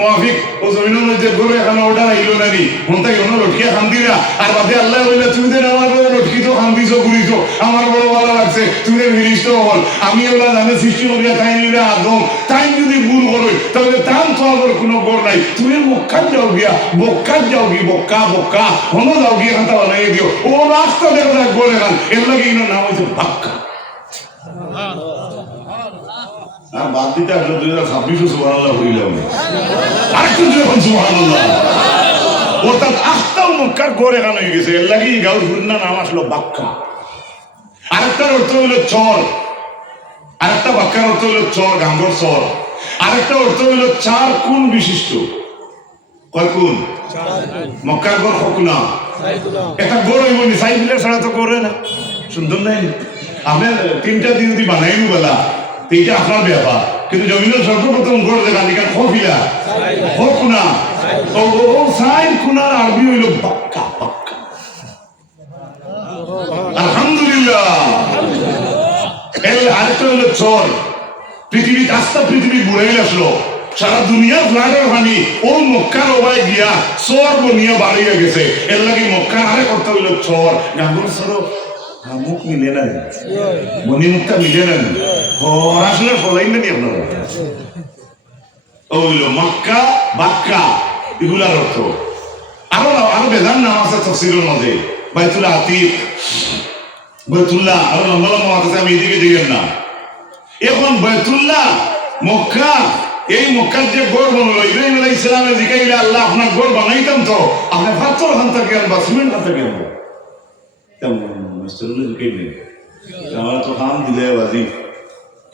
মুআফিক ও জমিনের মধ্যে গরু এখানে অর্ডার আইলো না নি মনটা কেন লটকিয়া খান দিরা আর বাদে আল্লাহ বললে তুমি তো আমার বড় লটকি তো খান দিছো ঘুরিছো আমার বড় ভালো লাগছে তুমি ফিরিস্ত হল আমি আল্লাহ জানে সৃষ্টি করিয়া তাই নিলে আদম তাই যদি ভুল করো তাহলে তাম তো আমার কোনো গড় নাই তুমি মক্কাত যাও গিয়া বক্কাত যাও গি বক্কা বক্কা হনো যাও গিয়া খান্তা বানাই দিও ও রাস্তা দেখো না গড় এখান এর লাগে ইনোর নাম হয়েছে বাক্কা আর বাদ দিতে আসলে 2026 সুবহানাল্লাহ হইলাম আরেকটু যখন সুবহানাল্লাহ অর্থাৎ আস্তাও মক্কার গড়ে গান হয়ে গেছে এর লাগে গাঁর ঘুরনা নাম আসলো বাক্কা আরেকটার অর্থ হইলো চর আরেকটা বাক্কার অর্থ হইলো চর গাঙ্গর চর আরেকটা অর্থ হইলো 4 কোণ বিশিষ্ট কয় কোণ মক্কার গড় কখনো একটা গড় হইব নি সাইকেলের ছাড়া তো করে না সুন্দর নাই আপনি 3টা দিয়ে যদি বানাইন বেলা এইটা আপনার ব্যাপার কিন্তু জমিনের সর্বপ্রথম গড় দেখা এখানে খফিলা খকুনা ও সাইন কুনার আরবি হইল বাক্কা বাক্কা আলহামদুলিল্লাহ এর আরেকটা হলো চর পৃথিবী রাস্তা পৃথিবী ঘুরাইল আসলো সারা দুনিয়া ফ্লাডের পানি ও মক্কার ওবাই গিয়া চর বনিয়া বাড়িয়ে গেছে এর লাগে মক্কার আরেক অর্থ হইল চর গাঙ্গুর সরো মুখ মিলে না মনি মুখটা মিলে না আসলে ফলাই না নি আপনারা ওইল মক্কা বাক্কা এগুলার অর্থ আরো বেদান নাম আছে তফসিরের মধ্যে বাইতুল্লাহ আতিক বাইতুল্লাহ আরো লম্বা লম্বা আছে আমি এদিকে দিবেন না এখন বাইতুল্লাহ মক্কা এই মক্কার যে গড় বানালো ইব্রাহিম আলাইহিস সালামে জিকাইলে আল্লাহ আপনার গড় বানাইতাম তো আপনি পাথর হানতা কেন বা সিমেন্ট হানতা কেন আমার তো কাম দিলে বাজি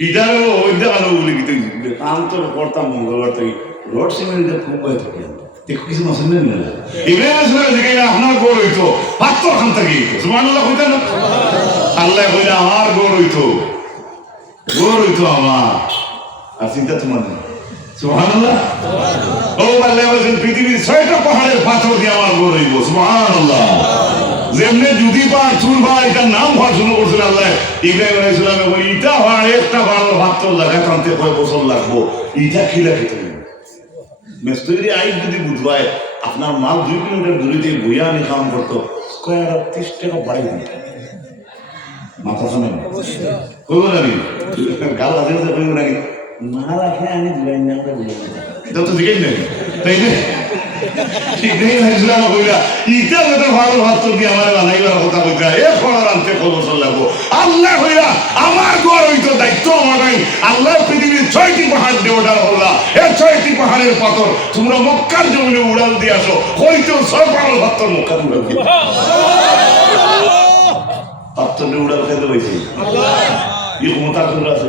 ইদারে ওই দেখানো বলে কি কাম তো করতাম মঙ্গলবার থেকে রড সিমেন্টের খুব ভয় থাকে দেখো কিছু মাসেন না ইব্রাহিম আলাইহিস সালাম জিকাইলে আপনার গড় হইতো পাথর হানতা কি হইতো সুবহানাল্লাহ কইতেন না আল্লাহ কইলে আমার গড় হইতো আমার আর চিন্তা তোমার নেই সুবহানাল্লাহ ও আল্লাহ বলেন পৃথিবীর 6টা পাহাড়ের পাথর দিয়ে আমার গড় হইব সুবহানাল্লাহ যেমনে যদি পাহাড় চুর পাহাড় এটার নাম হওয়া শুরু করছিল আল্লাহ ইব্রাহিম আলাইহিস সালামে বলি ইটা পাহাড় একটা পাহাড় পাথর লাগা টানতে কয় বছর লাগবো ইটা খিলা খেতে মেস্তরি আইন যদি বুঝবায় আপনার মাল 2 কিলোমিটার দূরে দিয়ে বইয়া আনি কাম করতো স্কয়ার 30 টাকা বাড়ি দিত মাথা শুনে কইব নাকি গাল আছে কইব নাকি মাল আছে আমি দিলাই না এটা তো জিজ্ঞেস নেই তাই না ঠিক নেই ইসলাম কইরা ইটা যেটা ভালো ভাত দিয়ে আমার বানাইবার কথা কইরা এ খড়ার আনতে কত বছর লাগবো আল্লাহ কইরা আমার ঘর হইতো দায়িত্ব আমার নাই আল্লাহ পৃথিবীর 6টি পাহাড় দিয়ে ওঠার হল্লা এই 6টি পাহাড়ের পাথর তোমরা মক্কার জমিনে উড়াল দিয়ে আসো হইতো 6 পাহাড় পাথর মক্কার উড়াল দিয়ে পাথর উড়াল খেতে পাইছি আল্লাহ এই ক্ষমতা তোমরা আছে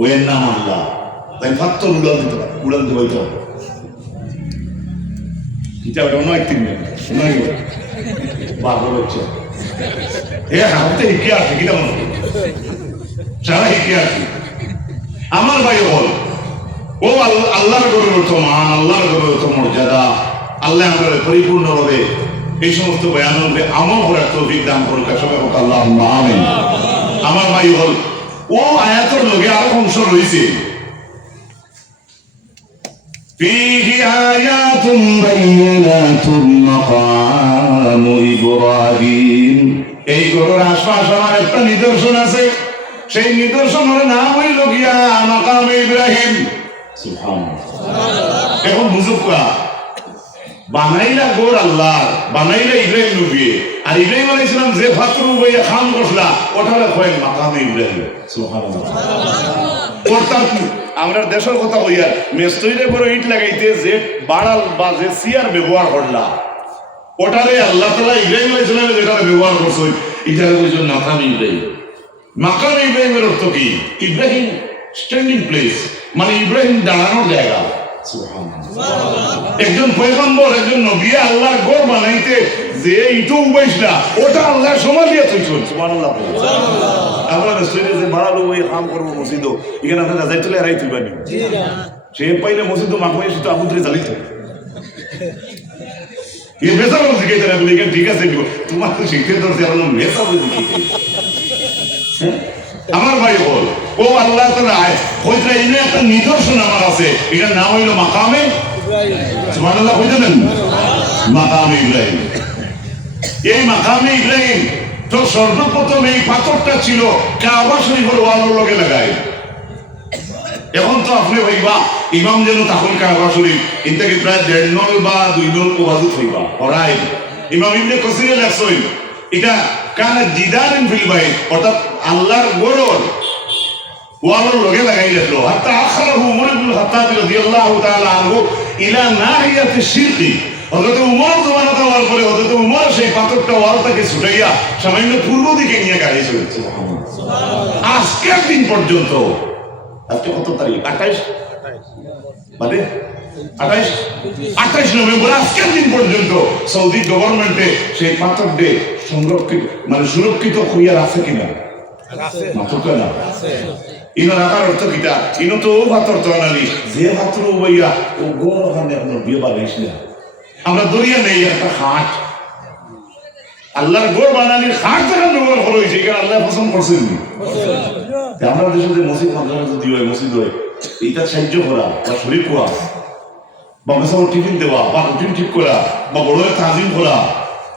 ওয়ের নাম আল্লাহ তাই পাথর উড়াল দিতে হইতো এটা ওটা নয় 3 মিনিট নয় বারো হচ্ছে হাতে হিকে আসে কিটা মনে সারা হিকে আসে আমার ভাই বল ও আল্লাহর গরুর অর্থ মান আল্লাহর গরুর অর্থ মর্যাদা আল্লাহ আমাদের পরিপূর্ণভাবে এই সমস্ত বয়ান হবে আমল করার তৌফিক দান করুক সবাই হোক আল্লাহ আমিন আমার ভাই বল ও আয়াতের লগে আরো অংশ রয়েছে فيه آيات بينات مقام إبراهيم এই গরুর আশপাশ আমার একটা নিদর্শন আছে সেই নিদর্শনের নাম হইল গিয়া মাকাম ইব্রাহিম সুবহানাল্লাহ এখন বুঝুকা বানাইলা গোর আল্লাহ বানাইলা ইব্রাহিম নবী আর ইব্রাহিম আলাইহিস সালাম যে পাথর বইয়া খাম করলা ওটারে কয় মাকাম ইব্রাহিম সুবহানাল্লাহ অর্থাৎ আমরা দেশের কথা হইয়া মেস্তইরে বড় ইট লাগাইতে যে বাড়াল বা যে সিয়ার ব্যবহার করলা ওটারে আল্লাহ তাআলা ইব্রাহিম আলাইহিস সালামের যেটা ব্যবহার করছে এটারে কইছেন মাকাম ইব্রাহিম মাকাম ইব্রাহিমের অর্থ কি ইব্রাহিম স্ট্যান্ডিং প্লেস মানে ইব্রাহিম দাঁড়ানোর জায়গা সুবহানাল্লাহ একজন পয়গম্বর একজন নবী আল্লাহর ঘর বানাইতে যে ইটো উবাইছলা ওটা আল্লাহ সমাধিয়া থইছেন সুবহানাল্লাহ আমরা মেস্তইরে যে বাড়ালো ওই কাম করব মসজিদ এখানে আপনারা যাইতে এরাই তুইবানি জি না সে পাইলে মসজিদ মাকমাই শুধু আবুদ্রে জ্বালিত ये वैसा लोग दिखे तेरा लेकिन ठीक है देखो तुम्हारे शिक्षे तो से हम वैसा भी दिखे আমার ভাই বল ও ও আল্লাহ তাআলা কইরা ইনে একটা নিদর্শন আমার আছে, এটার নাম হইল মাকামে সুবহানাল্লাহ। কইতেন মাকামে ইব্রাহিম। এই মাকামে ইব্রাহিম তো সর্বপ্রথম এই পাথরটা ছিল কাবা শরীফের ওয়ালের লগে লাগায়। এখন তো আপনি ভাইবা ইমাম যেন তখন কাবা শরীফ ইনটাকে প্রায় 1.5 নল বা 2 নল ওয়াজুদ হইবা পড়াই ইমাম ইবনে কাসির লেখছেন এটা কানা জিদারিন ফিল বাইত, অর্থাৎ আল্লাহর গরর ওয়ালের লগে লাগাই রাখলো। হাত্তা আখরাহু উমর ইবনে খাত্তাব রাদিয়াল্লাহু তাআলা আনহু ইলা নাহিয়াতি শিরকি। হযরত উমর জমানা দেওয়ার পরে হযরত উমর সেই পাথরটা ওয়ালটাকে ছুটাইয়া সামান্য পূর্ব দিকে নিয়ে গাড়ি চলেছে। সুবহানাল্লাহ। আজকের দিন পর্যন্ত, আজকে কত তারিখ? 28 মানে 28 নভেম্বর, আজকের দিন পর্যন্ত সৌদি গভর্নমেন্টে সেই পাথরটি সংরক্ষিত মানে সুরক্ষিত করিয়া আছে কিনা? ইনো রাখার অর্থ কিটা? ইনো তো ও পাথর তো আনালি যে পাথর বইয়া ও গোর ওখানে আপনার বিয়ে বানাইস না। আমরা দরিয়া নেই একটা হাট, আল্লাহর গোর বানানির হাট যেখানে ব্যবহার করা হয়েছে এখানে আল্লাহ পছন্দ করছেন। আমরা দেশে যে মসজিদ মাদ্রাসা যদি হয়, মসজিদ হয় এইটা সাহায্য করা বা শরীর করা বা মেসাও টিফিন দেওয়া বা রুটিন ঠিক করা বা বড় তাজিম করা,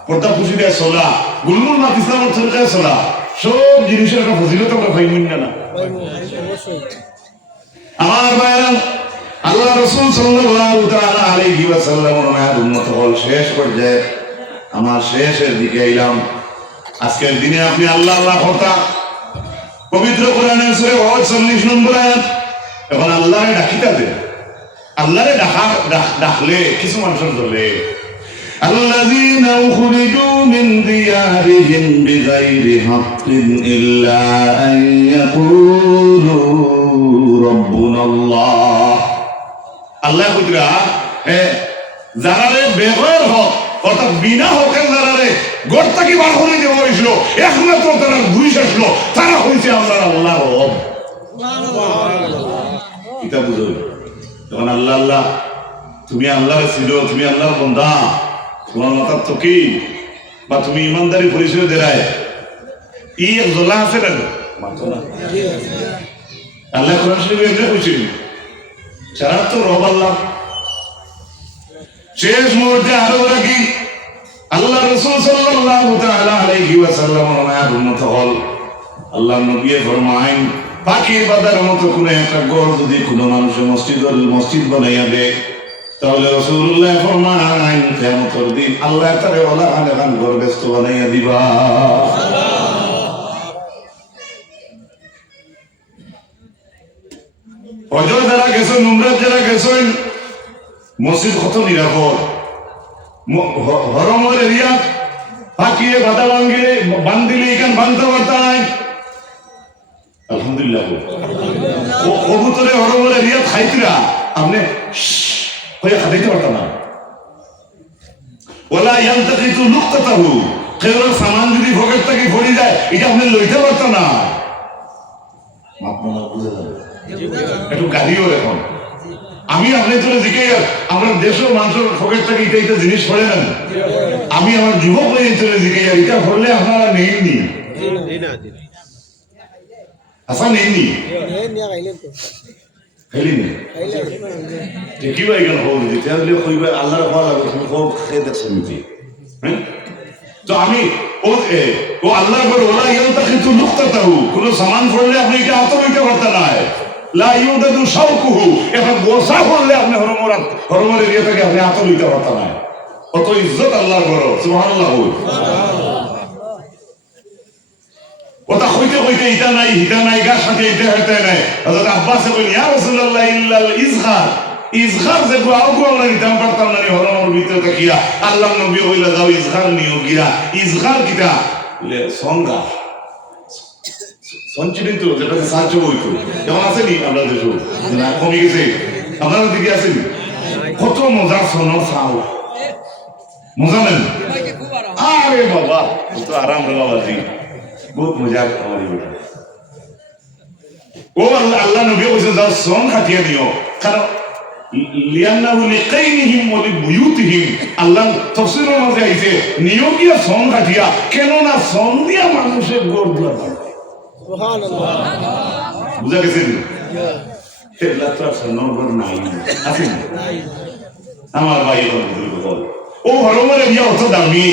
পর্দা পুষি দেওয়া চলা, গুলমুল মাত ইসলামের তরিকায় চলা, সব জিনিসের একটা ফজিলত আমরা পাইবেন না। আমার ভাইরা, আল্লাহ রাসূল সাল্লাল্লাহু তাআলা আলাইহি ওয়াসাল্লাম ওনার উম্মত হল শেষ পর্যায়ে আমার শেষের দিকে এলাম। আজকের দিনে আপনি আল্লাহ আল্লাহ কথা পবিত্র কোরআনের সূরা হজ 40 নম্বর আয়াত। এখন আল্লাহরে ডাকিতা দে, আল্লাহরে ডাকলে কিছু মানুষের ধরে الذين أخرجوا من ديارهم بغير حق إلا أن يقولوا ربنا الله। আল্লাহ কইরা যারারে বেগর হক অর্থাৎ বিনা হকের যারারে ঘর থেকে বার করে দেওয়া হয়েছিল, একমাত্র তারা ঘুষ আসলো, তারা হয়েছে আমরা আল্লাহ রব। এটা বুঝো তখন আল্লাহ আল্লাহ তুমি আল্লাহর ছিল, তুমি আল্লাহর বান্দা, তোমার মাথার তো কি বা তুমি ইমানদারি পরিচয় দেয় ই জলা আছে না আল্লাহ কোরআন শরীফে এমনি কইছেন যারা তো রব আল্লাহ। শেষ মুহূর্তে আরো রাখি আল্লাহ রাসূল সাল্লাল্লাহু তাআলা আলাইহি ওয়াসাল্লাম ওনার উম্মত হল আল্লাহর নবী ফরমায়েন পাখির বাদার মতো কোন একটা ঘর যদি কোনো মানুষের মসজিদ বানাইয়া দেয় তাহলে রাসূলুল্লাহ ফরমান কিয়ামতের দিন আল্লাহ তাআলা ওলা আলান ঘর ব্যস্ত বানাইয়া দিবা। অজর যারা গেছেন, উমরাত যারা গেছেন, মসজিদ কত নিরাপদ, হরমের এরিয়া পাকিয়ে বাধা বান্ধিলে এখান বান্ধতে পারতা নাই। আলহামদুলিল্লাহ। কবুতরে হরমের এরিয়া খাইতিরা আপনি হয়ে খাইতে পারত না। ওলা ইয়ান্তাকিতু লুকতাতাহু, কেউর সামান যদি পকেট থেকে পড়ে যায় এটা আপনি লইতে পারত না। আপনারা বুঝে যাবেন একটু গাড়িও এখন আমি আপনি তোরা জিজ্ঞে আমরা দেশের মানুষের পকেট থেকে এটা এটা জিনিস পড়ে না। আমি আমার যুবক হয়ে তোরা জিজ্ঞে এটা পড়লে আপনারা নেননি, আচ্ছা নেননি কি ভাই কেন হোক দিতে কইবে আল্লাহর ভালো লাগে তুমি হোক খেয়ে দেখছো নিজে। তো আমি ও আল্লাহ করে ওলা ইয়ন্তা কিন্তু লুকতাতাহু, কোনো সামান পড়লে আপনি এটা হাতে লইতে পারতেন না। লা ইউদাদু শাওকুহু, এখন গোসা পড়লে আপনি হরমর এরিয়া থেকে আপনি হাতে লইতে পারতেন না। কত ইজ্জত আল্লাহর ঘর, সুবহানাল্লাহ। কথা কইতে কইতে ইটা নাই হিটা নাই গাছ সাথে ইটা হইতে নাই। হযরত আব্বাস কইলেন ইয়া রাসূলুল্লাহ ইল্লাল ইজহার, ইজহার যে আউগো আমরা নিতাম পারতাম না হরমর ভিতরে তাকিয়া আল্লাহর নবী কইলা যাও ইজহার নিও গিয়া। ইজহার কিটা বলে সংজ্ঞা সঞ্চিত যেটা সাহায্য হইতো যেমন আসেনি আমরা দেশ না কমে গেছে, আপনার দিকে আসেনি কত মজার সোনার চাল মজা নেন। আরে বাবা তো আরাম রে বাবাজি, বহুত মজা আমারই বেটা। ও আল্লাহ নবী কইছেন যাও সোন খাটিয়া দিও, কারণ লিয়ান্নাহু লিকাইনিহিম ওয়া লিবুয়ুতিহিম। আল্লাহ তাফসীরের মধ্যে আইছে নিয়োগিয়া সোন খাটিয়া, কেন না সোন দিয়া মানুষের গোর দুয়ার বানায়। সুবহানাল্লাহ। বুঝা গেছে এগুলা তো আর নগর নাই আছে না আমার ভাই বল ও হরমের এরিয়া অত দামি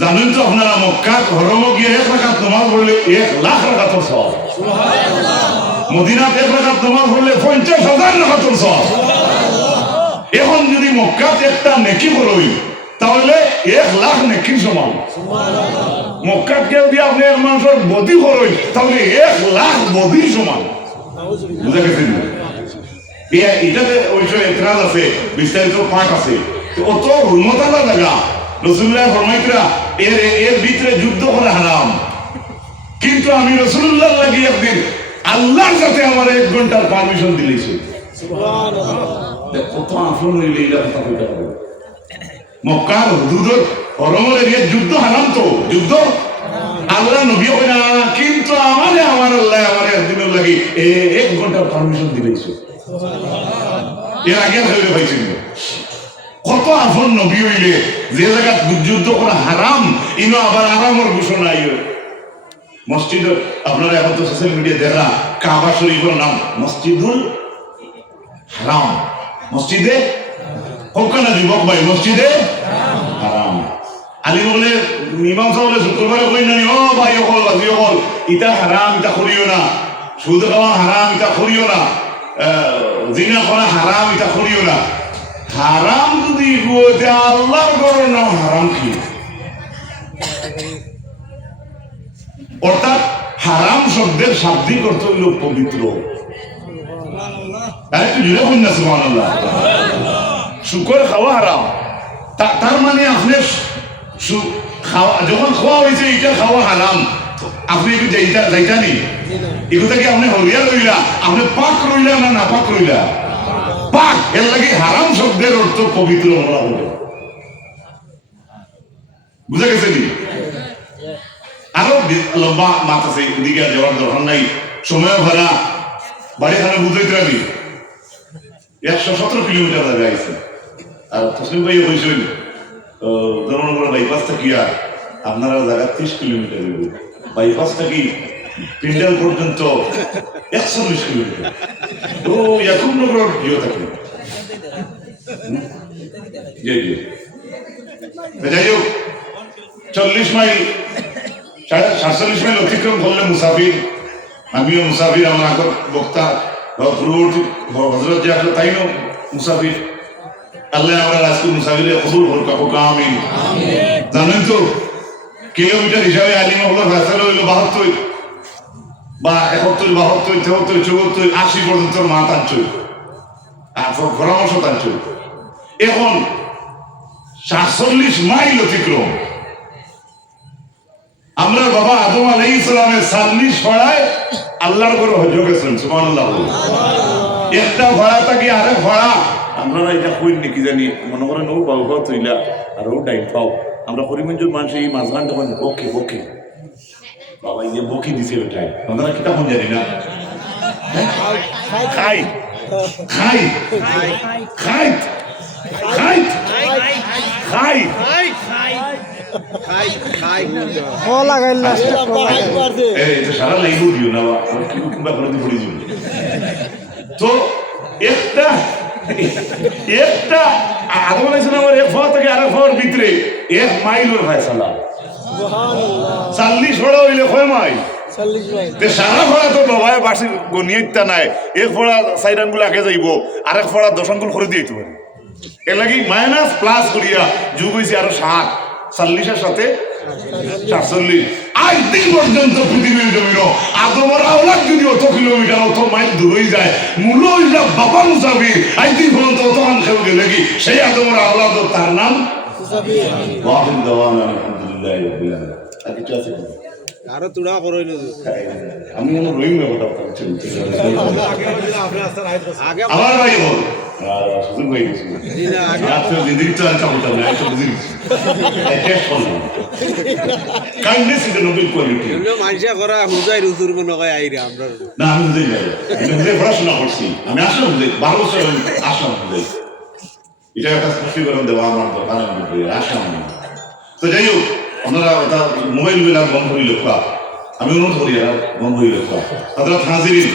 জানেন তো আপনারা মক্কা হরম গিয়ে 1 রাকাত নামাজ পড়লে 1 লাখ রাকাতের সওয়াব মদিনাত 1 রাকাত নামাজ পড়লে 50,000 রাকাতের সওয়াব এখন যদি মক্কাত একটা নেকি পড়ই তাহলে 1 লাখ নেকির সমান মক্কাত কেউ দিয়ে আপনি এক মানুষের বদি পড়ই তাহলে 1 লাখ বদির সমান বুঝা গেছে এটাতে অবশ্য এতরাজ আছে বিস্তারিত পাঠ আছে অত হুরমতালা জায়গা রাসূলুল্লাহ ফরমাইতরা এর ভিতরে যুদ্ধ করা হারাম কিন্তু আমি রাসূলুল্লাহ লাগি একদিন আল্লাহর সাথে আমার 1 ঘন্টার পারমিশন দিলেছি সুবহানাল্লাহ কত আফন হইলে এটা কথা কইতে হবে মক্কার হুদুদের হরমের এরিয়া যুদ্ধ হারাম তো যুদ্ধ আল্লাহ নবী কই না কিন্তু আমার আল্লাহ আমার একদিনের লাগি 1 ঘন্টার পারমিশন দিলেছি সুবহানাল্লাহ এর আগে হইলে পাইছিল কত আফন নবী হইলে যে জায়গা যুদ্ধ করা হারাম ইনো আবার আরামের ঘোষণা আইও মসজিদ আপনারা এখন তো সোশ্যাল মিডিয়া দেখা কাবা শরীফের নাম মসজিদুল হারাম মসজিদে হোকানা যুবক ভাই মসজিদে হারাম আলী বলে মীমাংসা বলে শুক্রবারে কই না ও ভাই হল বাজি হল ইটা হারাম ইটা করিও না সুদ খাওয়া হারাম ইটা করিও না জিনা করা হারাম ইটা করিও না হারাম যদি গোতে আল্লাহর ঘরের নাম হারাম কি অর্থাৎ হারাম শব্দের শাব্দিক অর্থ হইল পবিত্র একটু জুড়ে হইন না সুবহানাল্লাহ শুকর খাওয়া হারাম তার মানে আপনি যখন খাওয়া হয়েছে এটা খাওয়া হারাম আপনি যাইতা নি এগুলো কি আপনি হরিয়া রইলা আপনি পাক রইলা না না পাক রইলা পাক এর লাগে হারাম শব্দের অর্থ পবিত্র বলা হবে বুঝা গেছে নি আরো লম্বা মাত আছে এদিকে যাওয়ার দরকার নাই সময় ভাড়া বাড়িখানে বুঝাইতে রাখি 117 কিলোমিটার জায়গা আছে আর তসলিম ভাই হয়েছিল ধর্মনগর বাইপাস থেকে আপনারা জায়গা 30 কিলোমিটার বাইপাসটা কি পিন্ডাল পর্যন্ত 140 কিলোমিটার তো ইয়াকুবনগর ইয়ে থাকে যাই হোক 40 মাইল 47 মাইল অতিক্রম করলে মুসাফির আমিও মুসাফির আমার আগর বক্তা হজরত যে আসলে তাই মুসাফির আল্লাহ আমরা আজকে মুসাফিরে কবুল করুক আপুকা আমিন জানেন তো কিলোমিটার হিসাবে আলিমুল্লাহ ফয়সাল হইল 72 বা 71 72 73 74 80 পর্যন্ত মা টানছই আর পরামর্শ টানছই এখন 47 মাইল অতিক্রম আমরা বাবা আদম আলাইহিস সালামের 40 ফড়ায় আল্লাহর ঘরে হজ গেছেন সুবহানাল্লাহ একটা ফড়া থাকি আরেক ফড়া আমরা এটা কই নাকি জানি মনে করেন ও বাবা তৈলা আর ও ডাইট পাও আমরা করিমগঞ্জের মানুষ এই মাঝখান তখন বকে বকে বাবা এই যে বকি দিছে ওটাই আমরা কি তখন জানি না খাই খাই খাই খাই খাই খাই খাই ও লাগাইল না এই তো সারা লাইভ দিও না আর কি কিংবা করে দি পড়ি যাবে তো একটা আদম আলাইহিস সালামের এক ফা থেকে আরেক ফার ভিতরে 1 মাইলের ফয়সালা সুবহানাল্লাহ 40 ফড়া হইলে কয় মাইল 40 মাইল তে সারা ফড়া তো বাবায় বাসি গনিয়তা নাই এক ফড়া সাইড আঙ্গুল আগে যাইব আরেক ফড়া 10 আঙ্গুল করে দিতে পারে এর লাগি মাইনাস প্লাস করিয়া যোগ হইছে আর 7 40 এর সাথে 47 আজ দিন পর্যন্ত পৃথিবীর জমিন আদমের আওলাদ যদি অত কিলোমিটার অত মাইল দূরে যায় মূল হইলা বাবা মুসাফির আজ দিন পর্যন্ত অত মান খেয়ে গেলে কি সেই আদমের আওলাদ তার নাম মুসাফির ওয়াহিদ দাওয়ান আলহামদুলিল্লাহ রাব্বিল আলামিন আর কিছু আছে আরো তুড়া করই না আমি মনে রহিম কথা বলছি আগে আমার ভাই বল সুযোগ হয়ে গেছে আজকে জিন্দিগি তো আর চাপটা না এটা বুঝি টেস্ট করলাম kindness is the Nobel quality আমরা মাইজা করা হুজাই রুজুর মনে হয় আইরা আমরা না আমি বুঝি না আমি পড়াশোনা করছি আমি আসলে বুঝি 12 বছর আসলাম বুঝি এটা একটা স্পষ্টীকরণ দেওয়া আমার দরকার আমি আসলাম তো যাই হোক আপনারা মোবাইল বন্ধ হইল আমি অনুরোধ করি বন্ধ হইল হযরত হাজিরিন